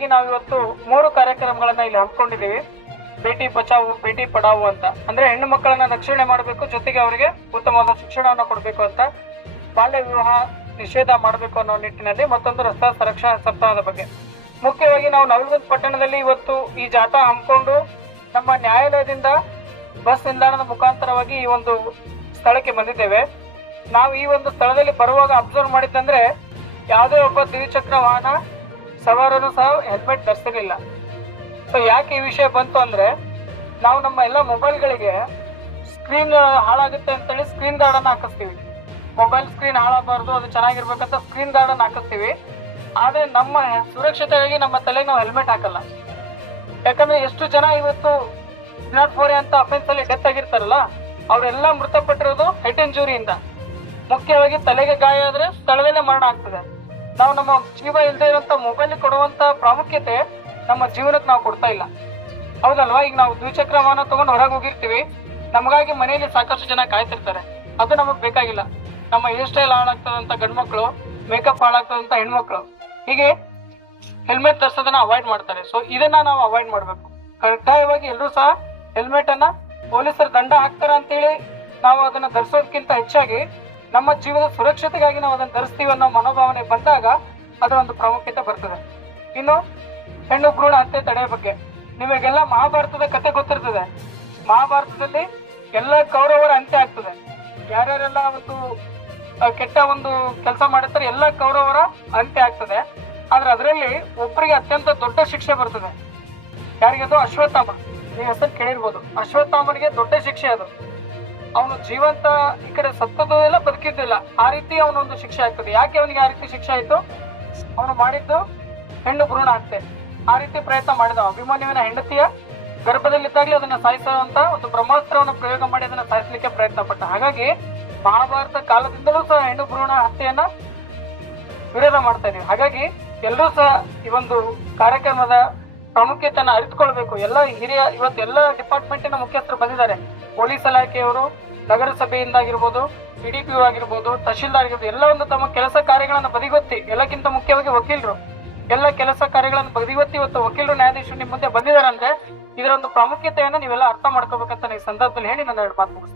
ಮುಖ್ಯವಾಗಿ ನಾವು ಇವತ್ತು 3 ಕಾರ್ಯಕ್ರಮಗಳನ್ನ ಇಲ್ಲಿ ಹಮ್ಮಿಕೊಂಡಿದ್ದೀವಿ. ಬೇಟಿ ಬಚಾವು ಬೇಟಿ ಪಡಾವು ಅಂತ. ಅಂದ್ರೆ ಹೆಣ್ಣು ಮಕ್ಕಳನ್ನ ರಕ್ಷಣೆ ಮಾಡಬೇಕು, ಜೊತೆಗೆ ಅವರಿಗೆ ಉತ್ತಮವಾದ ಶಿಕ್ಷಣವನ್ನು ಕೊಡಬೇಕು ಅಂತ. ಬಾಲ್ಯ ವಿವಾಹ ನಿಷೇಧ ಮಾಡಬೇಕು ಅನ್ನೋ ನಿಟ್ಟಿನಲ್ಲಿ. ಮತ್ತೊಂದು ರಸ್ತೆ ಸುರಕ್ಷಾ ಸಪ್ತಾಹದ ಬಗ್ಗೆ. ಮುಖ್ಯವಾಗಿ ನಾವು ನವಲಗುಂದ ಪಟ್ಟಣದಲ್ಲಿ ಇವತ್ತು ಈ ಜಾಥಾ ಹಮ್ಮಿಕೊಂಡು ನಮ್ಮ ನ್ಯಾಯಾಲಯದಿಂದ ಬಸ್ ನಿಲ್ದಾಣದ ಮುಖಾಂತರವಾಗಿ ಈ ಒಂದು ಸ್ಥಳಕ್ಕೆ ಬಂದಿದ್ದೇವೆ. ನಾವು ಈ ಒಂದು ಸ್ಥಳದಲ್ಲಿ ಬರುವಾಗ ಅಬ್ಸರ್ವ್ ಮಾಡಿದ್ದಂದ್ರೆ ಯಾವುದೇ ಒಬ್ಬ ದ್ವಿಚಕ್ರ ವಾಹನ ಸವಾರರು ಸಹ ಹೆಲ್ಮೆಟ್ ಧರಿಸಿರಲಿಲ್ಲ. ಸೊ ಯಾಕೆ ಈ ವಿಷಯ ಬಂತು ಅಂದ್ರೆ, ನಾವು ನಮ್ಮ ಎಲ್ಲ ಮೊಬೈಲ್ಗಳಿಗೆ ಸ್ಕ್ರೀನ್ ಹಾಳಾಗುತ್ತೆ ಅಂತೇಳಿ ಸ್ಕ್ರೀನ್ ಗಾರ್ಡ್ ಅನ್ನ ಹಾಕಿಸ್ತೀವಿ. ಮೊಬೈಲ್ ಸ್ಕ್ರೀನ್ ಹಾಳಾಗಬಾರ್ದು, ಅದು ಚೆನ್ನಾಗಿರ್ಬೇಕಂತ ಸ್ಕ್ರೀನ್ ಗಾರ್ಡ್ ಅನ್ನ ಹಾಕಿಸ್ತೀವಿ. ಆದ್ರೆ ನಮ್ಮ ಸುರಕ್ಷತೆಗಾಗಿ ನಮ್ಮ ತಲೆಗೆ ನಾವು ಹೆಲ್ಮೆಟ್ ಹಾಕಲ್ಲ. ಯಾಕಂದ್ರೆ ಎಷ್ಟು ಜನ ಇವತ್ತು ನಾಟ್ ಫೋರ್ ಅಂತ ಅಫೆನ್ಸ್ ಅಲ್ಲಿ ಡೆತ್ ಆಗಿರ್ತಾರಲ್ಲ, ಅವರೆಲ್ಲ ಮೃತಪಟ್ಟಿರೋದು ಹೆಡ್ ಇಂಜುರಿಯಿಂದ. ಮುಖ್ಯವಾಗಿ ತಲೆಗೆ ಗಾಯ ಆದ್ರೆ ಸ್ಥಳದಲ್ಲೇ ಮರಣ ಆಗ್ತದೆ. ನಾವು ನಮ್ಮ ಜೀವ ಇಲ್ಲದೆ ಇರುವಂತ ಮೊಬೈಲ್ ಕೊಡುವಂತ ಪ್ರಾಮುಖ್ಯತೆ ನಮ್ಮ ಜೀವನಕ್ಕೆ ನಾವು ಕೊಡ್ತಾ ಇಲ್ಲ, ಹೌದಲ್ವಾ? ಈಗ ನಾವು ದ್ವಿಚಕ್ರ ವಾಹನ ತಗೊಂಡು ಹೊರಗೆ ಹೋಗಿರ್ತೀವಿ, ನಮಗಾಗಿ ಮನೆಯಲ್ಲಿ ಸಾಕಷ್ಟು ಜನ ಕಾಯ್ತಿರ್ತಾರೆ. ಅದು ನಮಗ್ ಬೇಕಾಗಿಲ್ಲ. ನಮ್ಮ ಹೇರ್ ಸ್ಟೈಲ್ ಹಾಳಾಗ್ತದಂತ ಗಂಡ್ಮಕ್ಳು, ಮೇಕಪ್ ಹಾಳಾಗ್ತದಂತ ಹೆಣ್ಮಕ್ಳು ಹೀಗೆ ಹೆಲ್ಮೆಟ್ ಧರಿಸೋದನ್ನ ಅವಾಯ್ಡ್ ಮಾಡ್ತಾರೆ. ಸೊ ಇದನ್ನ ನಾವು ಅವಾಯ್ಡ್ ಮಾಡ್ಬೇಕು. ಕಡ್ಡಾಯವಾಗಿ ಎಲ್ಲರೂ ಸಹ ಹೆಲ್ಮೆಟ್ ಅನ್ನ ಪೊಲೀಸರು ದಂಡ ಹಾಕ್ತಾರ ಅಂತೇಳಿ ನಾವು ಅದನ್ನ ಧರಿಸೋದಕ್ಕಿಂತ ಹೆಚ್ಚಾಗಿ ನಮ್ಮ ಜೀವನದ ಸುರಕ್ಷತೆಗಾಗಿ ನಾವು ಅದನ್ನ ಧರಿಸ್ತೀವಿ ಅನ್ನೋ ಮನೋಭಾವನೆ ಬಂದಾಗ ಅದರ ಒಂದು ಪ್ರಾಮುಖ್ಯತೆ ಬರ್ತದೆ. ಇನ್ನು ಹೆಣ್ಣು ಭ್ರೂಣ ಹತ್ಯೆ ತಡೆಯ ಬಗ್ಗೆ ನಿಮಗೆಲ್ಲ ಮಹಾಭಾರತದ ಕತೆ ಗೊತ್ತಿರ್ತದೆ. ಮಹಾಭಾರತದಲ್ಲಿ ಎಲ್ಲ ಕೌರವರ ಅಂತ್ಯ ಆಗ್ತದೆ. ಯಾರ್ಯಾರೆಲ್ಲ ಒಂದು ಕೆಟ್ಟ ಒಂದು ಕೆಲಸ ಮಾಡಿರ್ತಾರೆ ಎಲ್ಲ ಕೌರವರ ಅಂತ್ಯ ಆಗ್ತದೆ. ಆದ್ರೆ ಅದರಲ್ಲಿ ಒಬ್ಬರಿಗೆ ಅತ್ಯಂತ ದೊಡ್ಡ ಶಿಕ್ಷೆ ಬರ್ತದೆ. ಯಾರಿಗದು? ಅಶ್ವತ್ಥಾಮ. ನೀವು ಹೆಸರು ಕೇಳಿರ್ಬೋದು. ಅಶ್ವತ್ಥಾಮನಿಗೆ ದೊಡ್ಡ ಶಿಕ್ಷೆ ಅದು. ಅವನು ಜೀವಂತ ಈ ಕಡೆ ಸತ್ತದ್ದು ಇಲ್ಲ, ಬದುಕಿದ್ದಿಲ್ಲ. ಆ ರೀತಿ ಅವನೊಂದು ಶಿಕ್ಷೆ ಆಗ್ತದೆ. ಯಾಕೆ ಅವನಿಗೆ ಆ ರೀತಿ ಶಿಕ್ಷೆ ಆಯ್ತು? ಅವನು ಮಾಡಿದ್ದು ಹೆಣ್ಣು ಭ್ರೂಣ ಹತ್ಯೆ. ಆ ರೀತಿ ಪ್ರಯತ್ನ ಮಾಡಿದ. ಅಭಿಮನ್ಯುವಿನ ಹೆಂಡತಿಯ ಗರ್ಭದಲ್ಲಿದ್ದಾಗಲೇ ಅದನ್ನ ಸಾಯಿಸುವಂತ ಒಂದು ಬ್ರಹ್ಮಾಸ್ತ್ರವನ್ನು ಪ್ರಯೋಗ ಮಾಡಿ ಅದನ್ನ ಸಾಯಿಸಲಿಕ್ಕೆ ಪ್ರಯತ್ನ ಪಟ್ಟ. ಹಾಗಾಗಿ ಮಹಾಭಾರತ ಕಾಲದಿಂದಲೂ ಸಹ ಹೆಣ್ಣು ಭ್ರೂಣ ಹತ್ಯೆಯನ್ನ ವಿರೋಧ ಮಾಡ್ತಾ ಇದೀವಿ. ಹಾಗಾಗಿ ಎಲ್ಲರೂ ಸಹ ಈ ಒಂದು ಕಾರ್ಯಕ್ರಮದ ಪ್ರಾಮುಖ್ಯತೆಯನ್ನು ಅರಿತುಕೊಳ್ಬೇಕು. ಎಲ್ಲ ಹಿರಿಯ ಇವತ್ತೆಲ್ಲ ಡಿಪಾರ್ಟ್ಮೆಂಟಿನ ಮುಖ್ಯಸ್ಥರು ಬಂದಿದ್ದಾರೆ. ಪೊಲೀಸ್ ಇಲಾಖೆಯವರು, ನಗರಸಭೆಯಿಂದಾಗಿರ್ಬೋದು, PDPO ಆಗಿರ್ಬೋದು, ತಹಶೀಲ್ದಾರ್ ಆಗಿರ್ಬೋದು, ಎಲ್ಲ ಒಂದು ತಮ್ಮ ಕೆಲಸ ಕಾರ್ಯಗಳನ್ನು ಬದಿಗೊತ್ತಿ, ಎಲ್ಲಕ್ಕಿಂತ ಮುಖ್ಯವಾಗಿ ವಕೀಲರು ಎಲ್ಲ ಕೆಲಸ ಕಾರ್ಯಗಳನ್ನು ಬದಿಗೊತ್ತಿ ಇವತ್ತು ವಕೀಲರು ನ್ಯಾಯಾಧೀಶರು ನಿಮ್ಮ ಮುಂದೆ ಬಂದಿದ್ದಾರೆ ಅಂದ್ರೆ ಇದರ ಒಂದು ಪ್ರಾಮುಖ್ಯತೆಯನ್ನು ನೀವೆಲ್ಲ ಅರ್ಥ ಮಾಡ್ಕೋಬೇಕಂತ ಈ ಸಂದರ್ಭದಲ್ಲಿ ಹೇಳಿ ನನ್ನ 2 ಮಾತು ಮುಗಿಸ್ತೀನಿ.